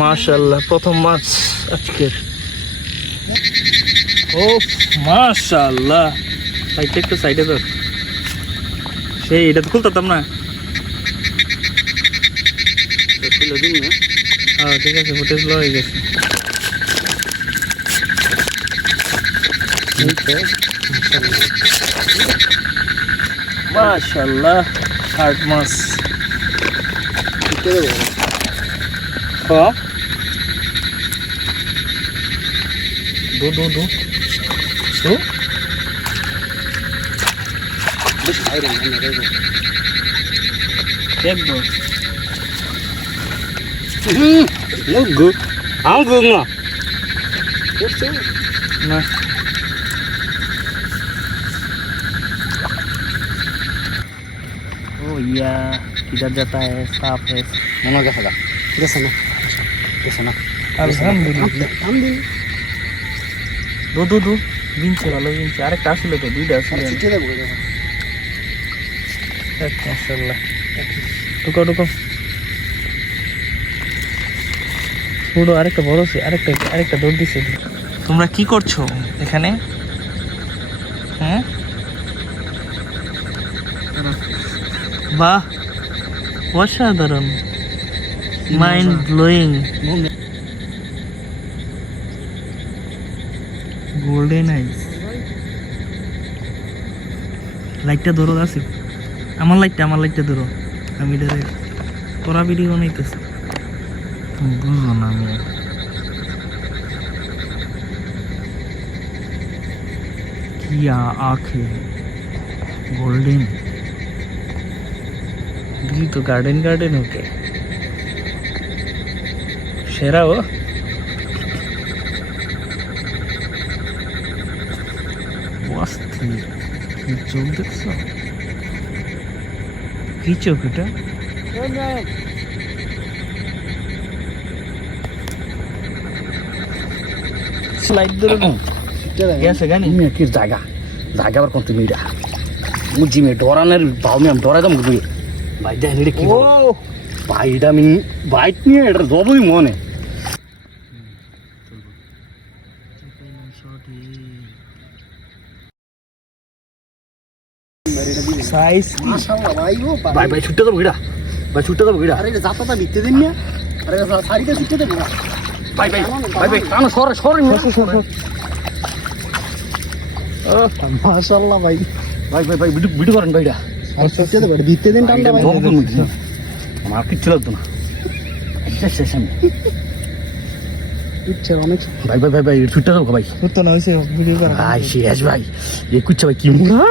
মাশাআল্লাহ প্রথম মাছ আজকের। ও মাশাআল্লাহ সাইডে একটু সাইডে তো সেই এটা তো খুলতাম না। হ্যাঁ ঠিক আছে ফুটেজ লো হয়ে গেছে। মাশাআল্লাহ হার্ড মাছ। দু দু দু দু একদম না ओ या किधर जाता है साफ है मना का खड़ा कैसा ना अल्हम्दुलिल्लाह दो दो दो दिन से वाला दिन से अरे काश ले तो दुईटा আসলে চিটে দেব দেখো মাশাআল্লাহ টুকো টুকো পুরো আরেকটা বড় আছে আরেকটা দৌড় দিছে। তোমরা কি করছো এখানে? হ্যাঁ বাহ অসাধারণ মাইন্ড ব্লোয়িং গোল্ডেন আইস। লাইটটা ধরো আছে আমার লাইটটা ধরো আমি এটা তোরা ভিডিও বানাইতেছি বুঝো না আমি কিয়া आंखें गोल्डन दिल तो गार्डन हो के शेरा हो मस्त কি চোখ দেখছো কি চোখ এটা স্লাইড ধরে গেছে গানি কি জায়গা আবার কোন তুমি এটা মুজি মে ডরানের ভাও মে ডরা দম গুই ভাই দেন এটা কি ও ভাই এটা আমি বাইক নিয়ে এটা জবই মনে সাইজ মাশাআল্লাহ ভাই ও ভাই ছুটতে দাও ভিড়া আরে এটা জাতাটা ভিতে দিন না আরে সারিটা ছুটতে দাও ভাই কানো সরে ও মাশাআল্লাহ ভাই ভিডিও করেন ভাইটা আর ছুটতে দাও ভিতে দিন টান্ডা ভাই আমার কিচ্ছু লাগতো না একটা সেশন ইচ্ছা অনেক ভাই ছুটতে দাও ভাই ছুটতে না হইছে ভিডিও করা ভাই শেষ ভাই এই কুচ্ছা ভাই কি মুড়া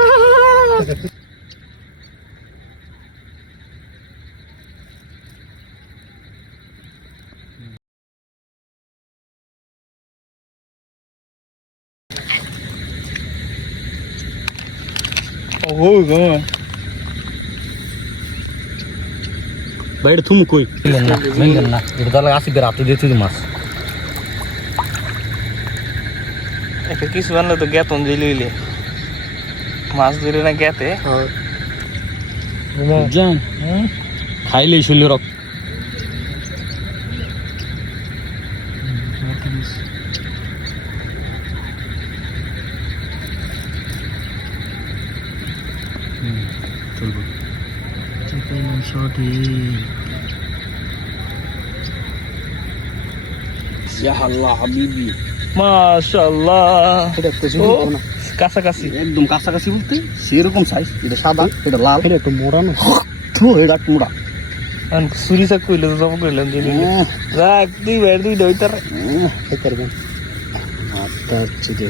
বাইরে তুমি কই না এটা তাহলে আসি রাতে দিয়েছি মাছ একটা কিছু বানলে তো গেতন দিলে মাছ ধরে না গেতে জান খাইলেই শরীর রক্ত চলবো ইয়া আল্লাহ হাবিবি মাশাআল্লাহ কাছাকাছি একদম কাছাকাছি বলতে সেরকম সাইজ এটা সাদা এটা লাল এটা একটু মোড়ানো তো এটা মোড়া আর সুরিসা কইলে তো সব কইলাম যে রাখ দুই বের দুই দইতার কি করবেন আচ্ছা চিদে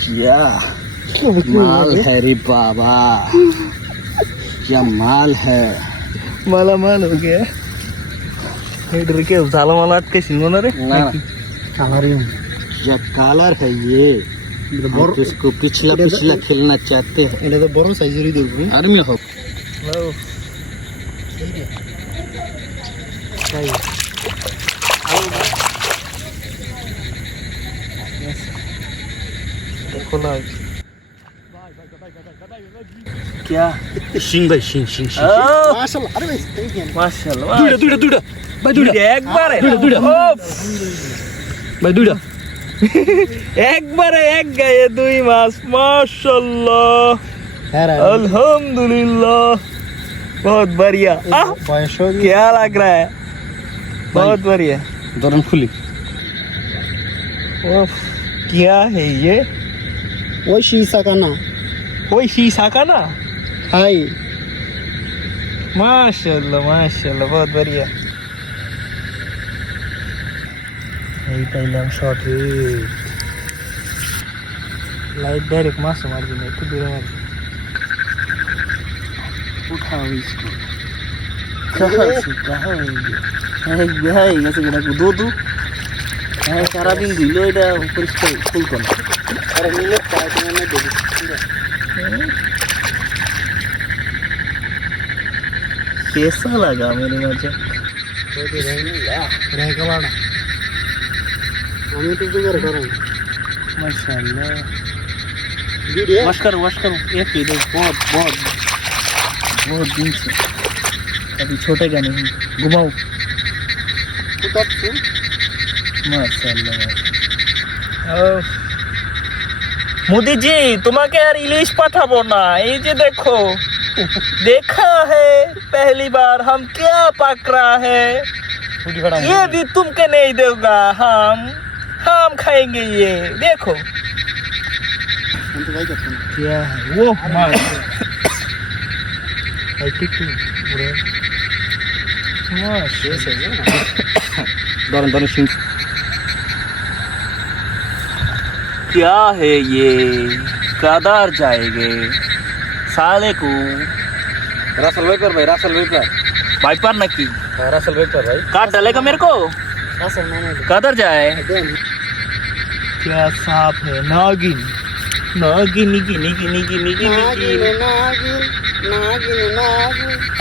কিয়া মাল है रे बाबा क्या माल है माल हो गया इधर के साला माला के सिंगो ना रे कलर क्या कलर है ये तो इसको पिछला खेलना चाहते हैं ये तो बड़ो साइज री दे आर्मी हो लो सही देखो ना क्या শিং ভাই শিং শিং শিং माशाल्लाह अरे भाई माशाल्लाह দুইটা ভাই দুইটা একবারে দুইটা ভাই দুইটা একবারে এক গায়ে দুই মাছ माशाल्लाह अल्हम्दुलिल्लाह बहुत बढ़िया क्या लग रहा है बहुत बढ़िया ধরেন খুলি ओफ क्या है ये ওই शीशा का ना कोई शीशा का ना हाय माशाल्लाह बहुत बढ़िया এই পাইলাম শট लाइट डायरेक्ट मार मार दिया একটু দূরে মার उठाओ इसको कहाँ है ये भाई ऐसे गिरा दो दो सारा दिन धुलो এটা পরিষ্কার ফুল কোন अरे नीले काय तो मैं देखी कैसा लगा मेरी मजा रहेगा ना আমি তো জোগাড় করাম माशाल्लाह वीडियो वॉश करो एक ही दो बहुत दिन से अभी छोटे का नहीं घुमाओ উঠাচ্ছি माशाल्लाह मोदी जी তোমাকে আর ইলিশ পাঠাবো না এই যে देखो देखा है पहली बार हम क्या पकड़ा है ये भी तुमके नहीं देगा हम खाएंगे ये देखो কিন্তু ভাই দেখুন क्या है वो मार आई टिक पूरे শেষ হয়ে গেল না ধরেন শিং क्या है ये कदर जाएंगे साले को রাসেল ভাইপার ভাই রাসেল ভাইপার वाइपर न की রাসেল ভাইপার ভাই काट डालेगा मेरे को আসল না कदर जाए দেন क्या सांप है नागिन नागिन নাগিন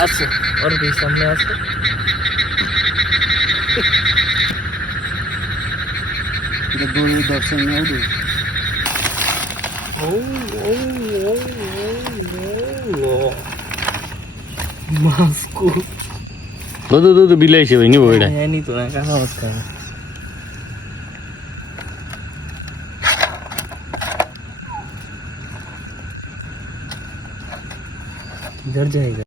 अच्छा और भी सामने अच्छा এটা দূরে দর্শন নেও দূর मास्को দুধ বিলাইছে ভাই নিব এটা नहीं तो ना कहाँ उसका इधर जाएगा